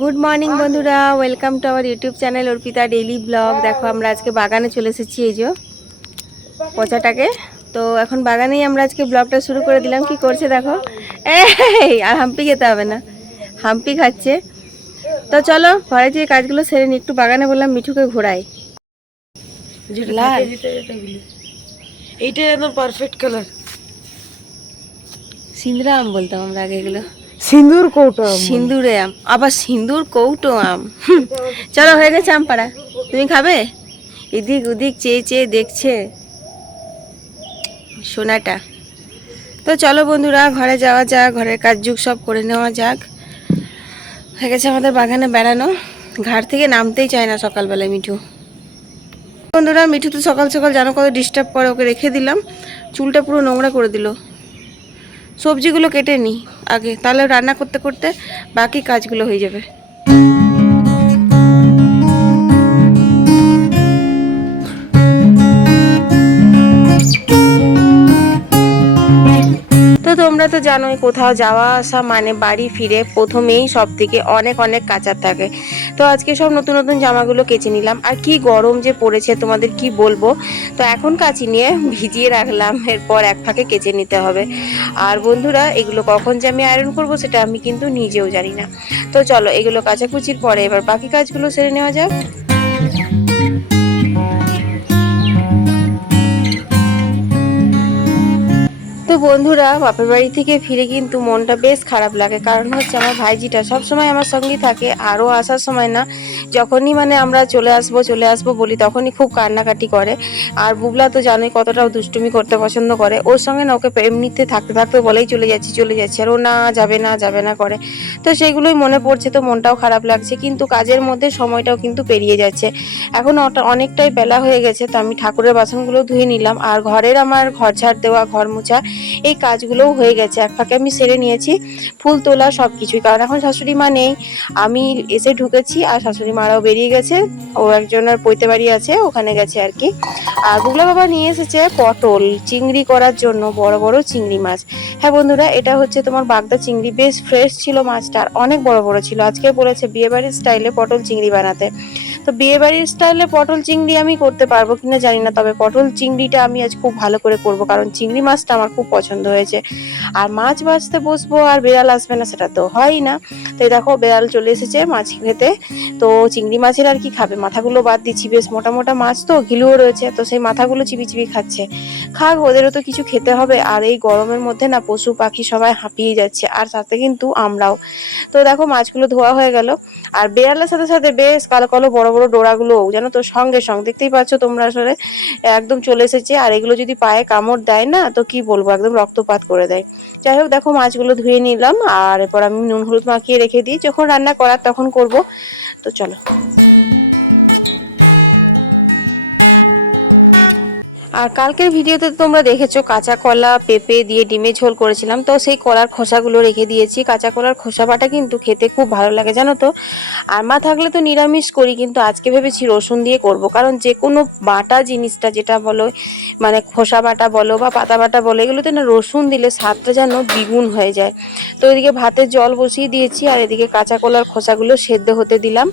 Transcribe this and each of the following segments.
Good morning বন্ধুরা। Welcome to our YouTube channel Arpita daily vlog দেখো আমরা আজকে বাগানে চলে এসেছি এই যে পচাটাকে। তো এখন বাগানেই আমরা আজকে ব্লগটা শুরু করে দিলাম। কি করছে দেখো? এই আর হাম্পি খেতে হবে না। হাম্পি খাচ্ছে। তো চলো ঘরে যে কাজগুলো সেরে নি একটু বাগানে বললাম মিঠুকে ঘোরাই। এইটা একদম পারফেক্ট কালার সিন্দুরা আম বলতাম আমরা আগে এগুলো। সিন্দুর কৌটা সিন্দুরে আম। আবার সিন্দুর কৌটো আম। চলো হয়ে গেছে আম পাড়া। তুমি খাবে? এদিক ওদিক চেয়ে চেয়ে দেখছে। সোনাটা। তো চলো বন্ধুরা, ঘরে যাওয়া যাক, ঘরের কাজ যুগ সব করে নেওয়া যাক। হয়ে গেছে আমাদের বাগানে বেড়ানো। ঘাট থেকে নামতেই চায় না সকালবেলায় মিঠু। বন্ধুরা, মিঠু তো সকাল সকাল জানো কত ডিস্টার্ব করে, ওকে রেখে দিলাম। চুলটা পুরো নোংরা করে দিল। সবজিগুলো কেটে নিই আগে তাহলে রান্না করতে করতে বাকি কাজগুলো হয়ে যাবে। তো তোমরা তো জানোই, কোথাও যাওয়া আসা মানে বাড়ি ফিরে প্রথমেই সব থেকে অনেক অনেক কাচার থাকে। তো আজকে সব নতুন নতুন জামাগুলো কেচে নিলাম। আর কি গরম যে পড়েছে, তোমাদের কি বলব? তো এখন কাচি নিয়ে ভিজিয়ে রাখলাম, এরপর এক ফাঁকে কেচে নিতে হবে। আর বন্ধুরা, এগুলো কখন যে আমি আয়রন করব সেটা আমি কিন্তু নিজেও জানি না। তো চলো, এগুলো কাচাকুচির পরে এবার বাকি কাজগুলো সেরে নেওয়া যাক। তো বন্ধুরা, বাপের বাড়ি থেকে ফিরে কিন্তু মনটা বেশ খারাপ লাগে। কারণ হচ্ছে আমার ভাইজিটা সব সময় আমার সঙ্গেই থাকে, আরও আসার সময় না। যখনই মানে আমরা চলে আসব চলে আসব বলি, তখনই খুব কান্নাকাটি করে। আর বুবলা তো জানোই কতটাও দুষ্টুমি করতে পছন্দ করে। ওর সঙ্গে না, ওকে এমনিতে থাকতে থাকতে বলেই চলে যাচ্ছি চলে যাচ্ছি। আর ও না যাবে না যাবে না করে। তো সেইগুলোই মনে পড়ছে, তো মনটাও খারাপ লাগছে। কিন্তু কাজের মধ্যে সময়টাও কিন্তু পেরিয়ে যাচ্ছে। এখন অনেকটাই বেলা হয়ে গেছে, তো আমি ঠাকুরের বাসনগুলো ধুয়ে নিলাম। আর ঘরের আমার ঘর ঝাড় দেওয়া, ঘর মোছা এই কাজগুলোও হয়ে গেছে। এক ফাঁকে আমি সেরে নিয়েছি, ফুল তোলা সব কিছুই কারণ এখন শাশুড়ি মা নেই। আমি এসে ঢুকেছি আর শাশুড়ি মারাও বেরিয়ে গেছে। ও একজনের পৈতে বাড়ি আছে, ওখানে গেছে আর কি। আর বুগলা বাবা নিয়ে এসেছে পটল, চিংড়ি করার জন্য, বড় বড় চিংড়ি মাছ। হ্যাঁ বন্ধুরা, এটা হচ্ছে তোমার বাগদা চিংড়ি। বেশ ফ্রেশ ছিল মাছটা, আর অনেক বড় বড় ছিল। আজকে বলেছে বিয়েবাড়ির স্টাইলে পটল চিংড়ি বানাতে। তো বিয়েবাড়ির স্টাইলে পটল চিংড়ি আমি করতে পারব কিনা জানি না, তবে পটল চিংড়িটা আমি আজ খুব ভালো করে করব, কারণ চিংড়ি মাছটা আমার খুব পছন্দ হয়েছে। আর মাছ বাছতে বসবো আর বেড়াল আসবে না, সেটা তো হয়ই না। তো দেখো, বেড়াল চলে এসেছে মাছ খেতে। তো চিংড়ি মাছের আর কি খাবে? মাথাগুলো বাদ দিচ্ছি, বেশ মোটা মোটা মাছ তো, ঘিলুও রয়েছে, তো সেই মাথাগুলো চিবি চিবি খাচ্ছে। খাক, ওদেরও তো কিছু খেতে হবে। আর এই গরমের মধ্যে না, পশু পাখি সবাই হাঁপিয়ে যাচ্ছে, আর সাথে কিন্তু আমরাও। তো দেখো, মাছগুলো ধোয়া হয়ে গেল। আর বেড়ালের সাথে সাথে বেশ কালো কালো বড় বড় ডোরাগুলো জানো তো? সঙ্গে সঙ্গে। দেখতেই পাচ্ছ তোমরা আসলে একদম চলে এসেছে। আর এগুলো যদি পায়ে কামড় দেয় না, তো কি বলব? একদম রক্তপাত করে দেয়। যাই হোক, দেখো মাছগুলো ধুয়ে নিলাম। আর এরপর আমি নুন, হলুদ মাখিয়ে রেখে দিই। যখন রান্না করার, তখন করব। তো চলো। আর কালকের ভিডিওতে তোমরা দেখেছ, কাঁচা কলা, পেঁপে দিয়ে ডিমে ঝোল করেছিলাম। তো সেই কলার খোসাগুলো রেখে দিয়েছি। কাঁচা কলার খোসা বাটা কিন্তু খেতে খুব ভালো লাগে, জানো তো? আর মা থাকলে তো নিরামিষ করি, কিন্তু আজকে ভেবেছি রসুন দিয়ে করব। কারণ যে কোনো বাটা জিনিসটা যেটা বলো মানে খোসা বাটা বলো বা পাতা বাটা বলো, এগুলোতে না রসুন দিলে স্বাদটা যেন দ্বিগুণ হয়ে যায়। তো এদিকে ভাতের জল বসিয়ে দিয়েছি, আর এদিকে কাঁচা কলার খোসাগুলো সেদ্ধ হতে দিলাম।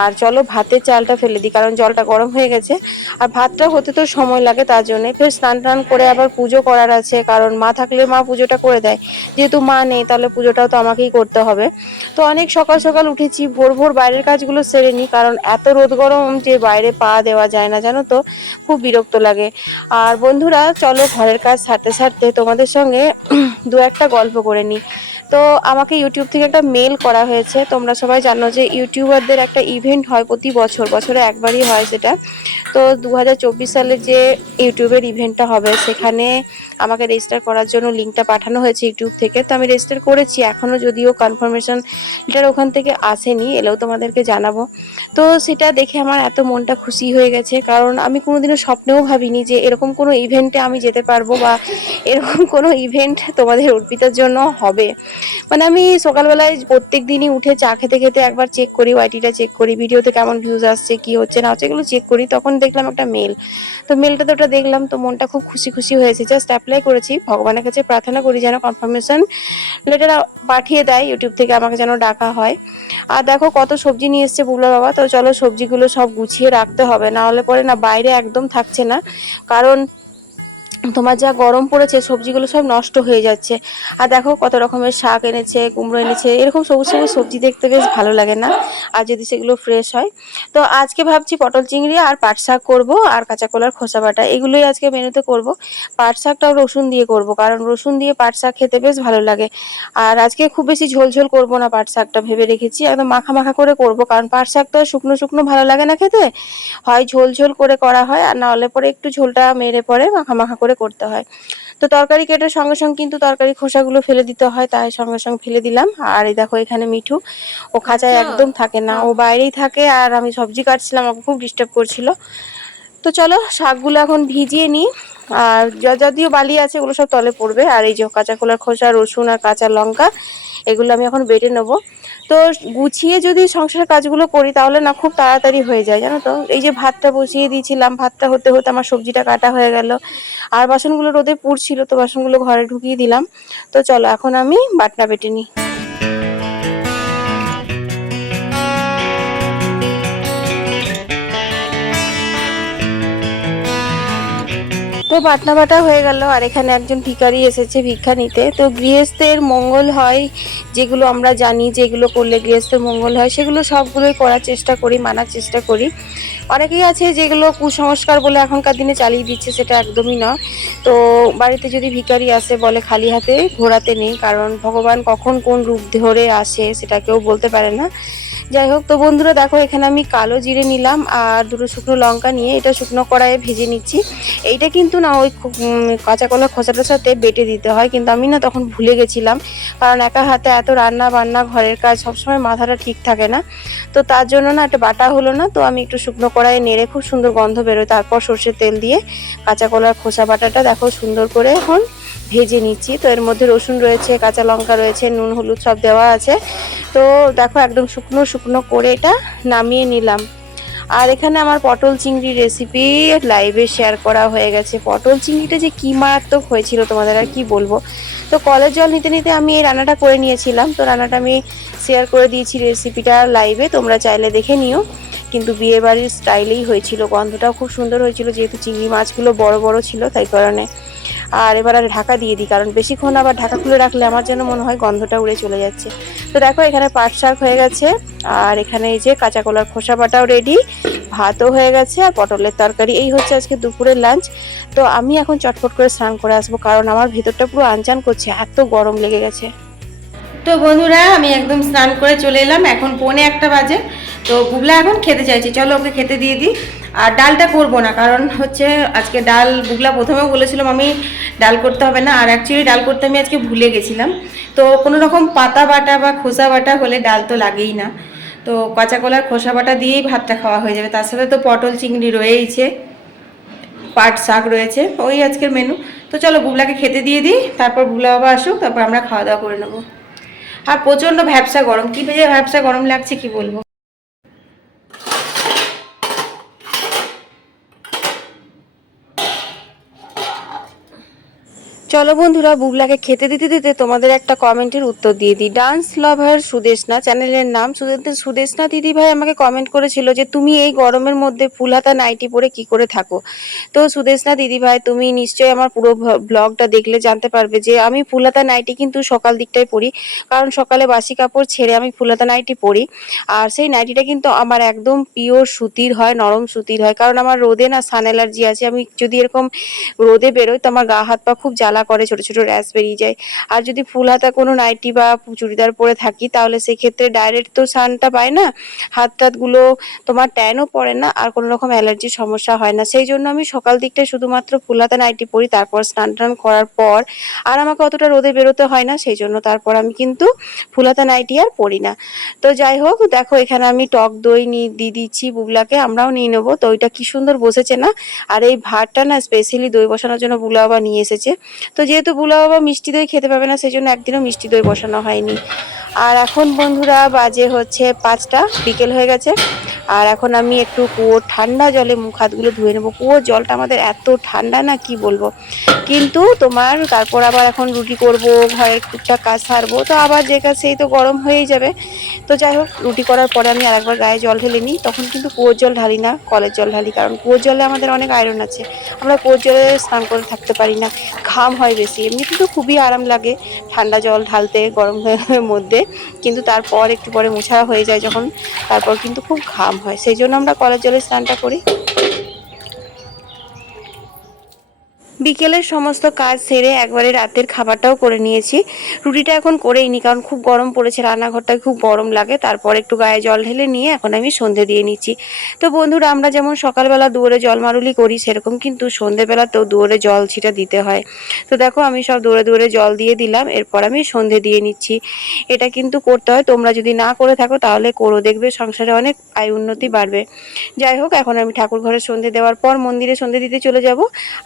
আর চলো ভাতের চালটা ফেলে দিই, কারণ জলটা গরম হয়ে গেছে। আর ভাতটা হতে তো সময় লাগে তার জন্য। ফের স্নান টান করে আবার পুজো করার আছে, কারণ মা থাকলে মা পুজোটা করে দেয়। যেহেতু মা নেই, তাহলে পুজোটাও তো আমাকেই করতে হবে। তো অনেক সকাল সকাল উঠেছি, ভোর ভোর বাইরের কাজগুলো সেরে নিই, কারণ এত রোদ গরম যে বাইরে পা দেওয়া যায় না, জানো তো? খুব বিরক্ত লাগে। আর বন্ধুরা, চলো ঘরের কাজ সারতে সারতে তোমাদের সঙ্গে দু একটা গল্প করে নিই। তো আমাকে ইউটিউব থেকে একটা মেল করা হয়েছে। তোমরা সবাই জানো যে ইউটিউবারদের একটা ইভেন্ট হয় প্রতি বছর, বছরে একবারই হয় সেটা। তো দু হাজার চব্বিশ সালে যে ইউটিউবের ইভেন্টটা হবে, সেখানে আমাকে রেজিস্টার করার জন্য লিঙ্কটা পাঠানো হয়েছে ইউটিউব থেকে। তো আমি রেজিস্টার করেছি এখনও যদিও কনফার্মেশন লেটার ওখান থেকে আসেনি, এলেও তোমাদেরকে জানাব। তো সেটা দেখে আমার এত মনটা খুশি হয়ে গেছে, কারণ আমি কোনোদিনও স্বপ্নেও ভাবিনি যে এরকম কোনো ইভেন্টে আমি যেতে পারব বা এরকম কোনো ইভেন্ট তোমাদের অর্পিতার জন্য হবে। মানে আমি সকালবেলায় প্রত্যেক দিনই উঠে চা খেতে খেতে একবার চেক করি ওয়াইটিটা চেক করি, ভিডিওতে কেমন ভিউজ আসছে, কি হচ্ছে, না হচ্ছে, এগুলো চেক করি, তখন দেখলাম একটা মেল তো মেলটা তো ওটা দেখলাম, তো মনটা খুব খুশি খুশি হয়েছে। জাস্ট অ্যাপ্লাই অ্যাপ্লাই করেছি। ভগবানের কাছে প্রার্থনা করি যেন কনফার্মেশন লেটার পাঠিয়ে দেয়। ইউটিউব থেকে আমাকে যেন ডাকা হয়। আর দেখো কত সবজি নিয়ে এসছে বুবলা বাবা। তো চলো সবজিগুলো সব গুছিয়ে রাখতে হবে। না হলে পরে না বাইরে একদম থাকছে না। কারণ তোমার যা গরম পড়েছে, সবজিগুলো সব নষ্ট হয়ে যাচ্ছে। আর দেখো কত রকমের শাক এনেছে, কুমড়ো এনেছে, এরকম সবুজ সবুজ সবজি দেখতে বেশ ভালো লাগে না? আর যদি সেগুলো ফ্রেশ হয়। তো আজকে ভাবছি পটল চিংড়ি আর পাট শাক করব আর কাঁচা কলার খোসা বাটা। এগুলোই আজকে মেনুতে করব। পাট শাকটাও রসুন দিয়ে করব, কারণ রসুন দিয়ে পাট শাক খেতে বেশ ভালো লাগে। আর আজকে খুব বেশি ঝোল ঝোল করব না পাট শাকটা, ভেবে রেখেছি। একদম মাখা মাখা করে করব, কারণ পাট শাক তো শুকনো শুকনো ভালো লাগে না খেতে। হয় ঝোল ঝোল করে করা হয়, আর না হলে পরে একটু ঝোলটা মেরে পরে মাখা মাখা করে করতে হয়। তো তরকারি কেটার সঙ্গে সঙ্গে কিন্তু তরকারি খোসাগুলো ফেলে দিতে হয় তাই সঙ্গে সঙ্গে ফেলে দিলাম। আর এই দেখো এখানে মিঠু ও খাঁচায় একদম থাকে না ও বাইরেই থাকে আর আমি সবজি কাটছিলাম আমাকে খুব ডিস্টার্ব করছিল। তো চলো শাকগুলো এখন ভিজিয়ে নিই। আর যা- যদিও বালি আছে ওগুলো সব তলে পড়বে। আর এই যে কাঁচা কলার খোসা রসুন আর কাঁচা লঙ্কা এগুলো আমি এখন বেটে নেব। তো গুছিয়ে যদি সংসারের কাজগুলো করি, তাহলে না খুব তাড়াতাড়ি হয়ে যায়, জানো তো? এই যে ভাতটা বসিয়ে দিয়েছিলাম, ভাতটা হতে হতে আমার সবজিটা কাটা হয়ে গেল। আর বাসনগুলো রোদে পুড়ছিল, তো বাসনগুলো ঘরে ঢুকিয়ে দিলাম। তো চলো, এখন আমি বাটনা বেটে নিই। তো বাটনা বাটা হয়ে গেল, আর এখানে একজন ভিকারি এসেছে ভিক্ষা নিতে। তো গৃহস্থের মঙ্গল হয়, যেগুলো আমরা জানি, যেগুলো করলে গৃহস্থের মঙ্গল হয়, সেগুলো সবগুলোই করার চেষ্টা করি, মানার চেষ্টা করি। অনেকেই আছে যেগুলো কুসংস্কার বলে এখনকার দিনে চালিয়ে দিচ্ছে, সেটা একদমই নয়। তো বাড়িতে যদি ভিকারি আসে, বলে খালি হাতে ঘোরাতে নেই, কারণ ভগবান কখন কোন রূপ ধরে আসে, সেটা কেউ বলতে পারে না। যাই হোক, তো বন্ধুরা দেখো, এখানে আমি কালো জিরে নিলাম আর দুটো শুকনো লঙ্কা নিয়ে এটা শুকনো কড়াইয়ে ভেজে নিচ্ছি। এইটা কিন্তু না ওই কাঁচা কলা খোসাটার সাথে বেটে দিতে হয়, কিন্তু আমি না তখন ভুলে গেছিলাম। কারণ একা হাতে এত রান্না বান্না, ঘরের কাজ, সবসময় মাথাটা ঠিক থাকে না। তো তার জন্য না একটা বাটা হলো না, তো আমি একটু শুকনো কড়াইয়ে নেড়ে খুব সুন্দর গন্ধ বেরোয়। তারপর সর্ষের তেল দিয়ে কাঁচা কলার খোসা বাটাটা দেখো সুন্দর করে এখন ভেজে নিচ্ছি। তো এর মধ্যে রসুন রয়েছে, কাঁচা লঙ্কা রয়েছে, নুন, হলুদ সব দেওয়া আছে। তো দেখো একদম শুকনো শুকনো করে এটা নামিয়ে নিলাম। আর এখানে আমার পটল চিংড়ি রেসিপি লাইভে শেয়ার করা হয়ে গেছে। পটল চিংড়িটা যে কী মারাত্মক হয়েছিল তোমাদের আর কি বলব? তো কলের জল নিতে নিতে আমি এই রান্নাটা করে নিয়েছিলাম। তো রান্নাটা আমি শেয়ার করে দিয়েছি রেসিপিটা লাইভে তোমরা চাইলে দেখে নিও। কিন্তু বিয়ে বাড়ির স্টাইলেই হয়েছিল, গন্ধটাও খুব সুন্দর হয়েছিল, যেহেতু চিংড়ি মাছগুলো বড় বড় ছিল, তাই কারণে। আর এবার আর ঢাকা দিয়ে দিই, কারণ বেশিক্ষণ আবার ঢাকা খুলে রাখলে আমার যেন মনে হয় গন্ধটা উড়ে চলে যাচ্ছে। তো দেখো, এখানে পাট শাক হয়ে গেছে, আর এখানে এই যে কাঁচা কলার খোসা বাটাও রেডি ভাতও হয়ে গেছে, আর পটলের তরকারি। এই হচ্ছে আজকে দুপুরের লাঞ্চ তো আমি এখন চটপট করে স্নান করে আসব, কারণ আমার ভেতরটা পুরো আনচান করছে, এত গরম লেগে গেছে। তো বন্ধুরা, আমি একদম স্নান করে চলে এলাম। এখন পৌনে একটা বাজে। তো বুবলা এখন খেতে চাইছি। চলো ওকে খেতে দিয়ে দিই। আর ডালটা করব না, কারণ হচ্ছে আজকে ডাল বুগলা প্রথমেও বলেছিলাম আমি ডাল করতে হবে না। আর অ্যাকচুয়ালি ডাল করতে আমি আজকে ভুলে গেছিলাম। তো কোনো রকম পাতা বাটা বা খোসা বাটা হলে ডাল তো লাগেই না। তো কাঁচা কলার খোসা বাটা দিয়েই ভাতটা খাওয়া হয়ে যাবে। তার সাথে তো পটল চিংড়ি রয়েইছে। পাট শাক রয়েছে। ওই আজকের মেনু তো চলো বুবলাকে খেতে দিয়ে দিই। তারপর বুবলা বাবা আসুক। তারপর আমরা খাওয়া দাওয়া করে নেব। আর প্রচণ্ড ভ্যাবসা গরম। কি ভেজে ভ্যাবসা গরম লাগছে কি বলব? চলো বন্ধুরা বুবলাকে খেতে দিতে দিতে তোমাদের একটা কমেন্টের উত্তর দিয়ে দিই। ডান্স লাভার সুদেশনা চ্যানেলের নাম সুদে- সুদেশনা দিদি ভাই আমাকে কমেন্ট করেছিল যে, তুমি এই গরমের মধ্যে ফুলহাতা নাইটি পরে কি করে থাকো? তো সুদেশনা দিদি ভাই, তুমি নিশ্চয়ই আমার পুরো ব্লগটা দেখলে জানতে পারবে যে, আমি ফুলহাতা নাইটি কিন্তু সকাল দিকটাই পরি। কারণ সকালে বাসি কাপড় ছেড়ে আমি ফুলহাতা নাইটি পরি। আর সেই নাইটিটা কিন্তু আমার একদম পিওর সুতির হয়, নরম সুতির হয়। কারণ আমার রোদে না সান অ্যালার্জি আছে। আমি যদি এরকম রোদে বেরোই, তো আমার গা হাত পা খুব জ্বালা করে, ছোট ছোট র্যাশ বেরিয়ে যায়। আর যদি ফুল হাতা কোনো নাইটি বা চুড়িদার পরে থাকি, তাহলে সেক্ষেত্রে ডাইরেক্ট তো সানটা পায় না। হাত টাতগুলো তোমার ট্যানও পড়ে না, আর কোনো রকম অ্যালার্জির সমস্যা হয় না। সেই জন্য আমি সকাল দিকটায় শুধুমাত্র ফুল হাতা, নাইটি পরি, তারপর স্নান টান করার পর। আর আমাকে অতটা রোদে বেরোতে হয় না, সেই জন্য তারপর আমি কিন্তু ফুল হাতা, নাইটি আর পরি না। তো যাই হোক, দেখো এখানে আমি টক দই নিয়ে দিয়ে দিচ্ছি বুবলাকে, আমরাও নিয়ে নেব। তো ওইটা কি সুন্দর বসেছে না? আর এই ভাতটা না স্পেশালি দই বসানোর জন্য বুলা বাবা নিয়ে এসেছে। তো যেহেতু বুলা বাবা মিষ্টি দই খেতে পাবে না সেই জন্য একদিনও মিষ্টি দই বসানো হয়নি। আর এখন বন্ধুরা, বাজে হচ্ছে পাঁচটা, বিকেল হয়ে গেছে। আর এখন আমি একটু কুয়োর ঠান্ডা জলে মুখ হাতগুলো ধুয়ে নেব। কুয়োর জলটা আমাদের এত ঠান্ডা না কি বলব? কিন্তু তোমার, তারপর আবার এখন রুটি করব, ঘরে টুকটাক কাজ সারবো, তো আবার যে কাজ সেই তো গরম হয়েই যাবে। তো যাই হোক, রুটি করার পরে আমি আরেকবার গায়ে জল ঢেলে নিই। তখন কিন্তু কুয়োর জল ঢালি না, কলের জল ঢালি, কারণ কুয়োর জলে আমাদের অনেক আয়রন আছে। আমরা কুয়োর জলে স্নান করে থাকতে পারি না, ঘাম হয় বেশি। এমনি কিন্তু খুবই আরাম লাগে ঠান্ডা জল ঢালতে গরম মধ্যে। কিন্তু তারপর একটু পরে মোছা হয়ে যায় যখন। তারপর কিন্তু খুব ঘাম হয়। সেই জন্য আমরা কলের জলে স্নানটা করি। বিকেলের সমস্ত কাজ সেরে একবারে রাতের খাবারটাও করে নিয়েছি। রুটিটা এখন করেই নি, কারণ খুব গরম পড়েছে রান্নাঘরটায় খুব গরম লাগে। তারপর একটু গায়ে জল ঢেলে নিয়ে এখন আমি সন্ধে দিয়ে নিচ্ছি। তো বন্ধুরা, আমরা যেমন সকালবেলা দুয়ারে জল মারুলি করি, সেরকম কিন্তু সন্ধেবেলাতেও দুয়ারে জল ছিটা দিতে হয়। তো দেখো, আমি সব দৌড়ে দৌড়ে জল দিয়ে দিলাম, এরপর আমি সন্ধে দিয়ে নিচ্ছি। এটা কিন্তু করতে হয়, তোমরা যদি না করে থাকো তাহলে করো, দেখবে সংসারে অনেক আয় উন্নতি বাড়বে। যাই হোক, এখন আমি ঠাকুর ঘরে সন্ধে দেওয়ার পর মন্দিরে সন্ধে দিতে চলে যাব।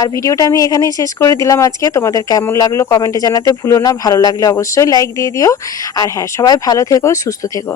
আর ভিডিওটা আমি এখানেই শেষ করে দিলাম আজকে। তোমাদের কেমন লাগল কমেন্টে জানাতে ভুলো না। ভালো লাগলে অবশ্যই লাইক দিয়ে দিও। আর হ্যাঁ সবাই ভালো থেকো, সুস্থ থেকো।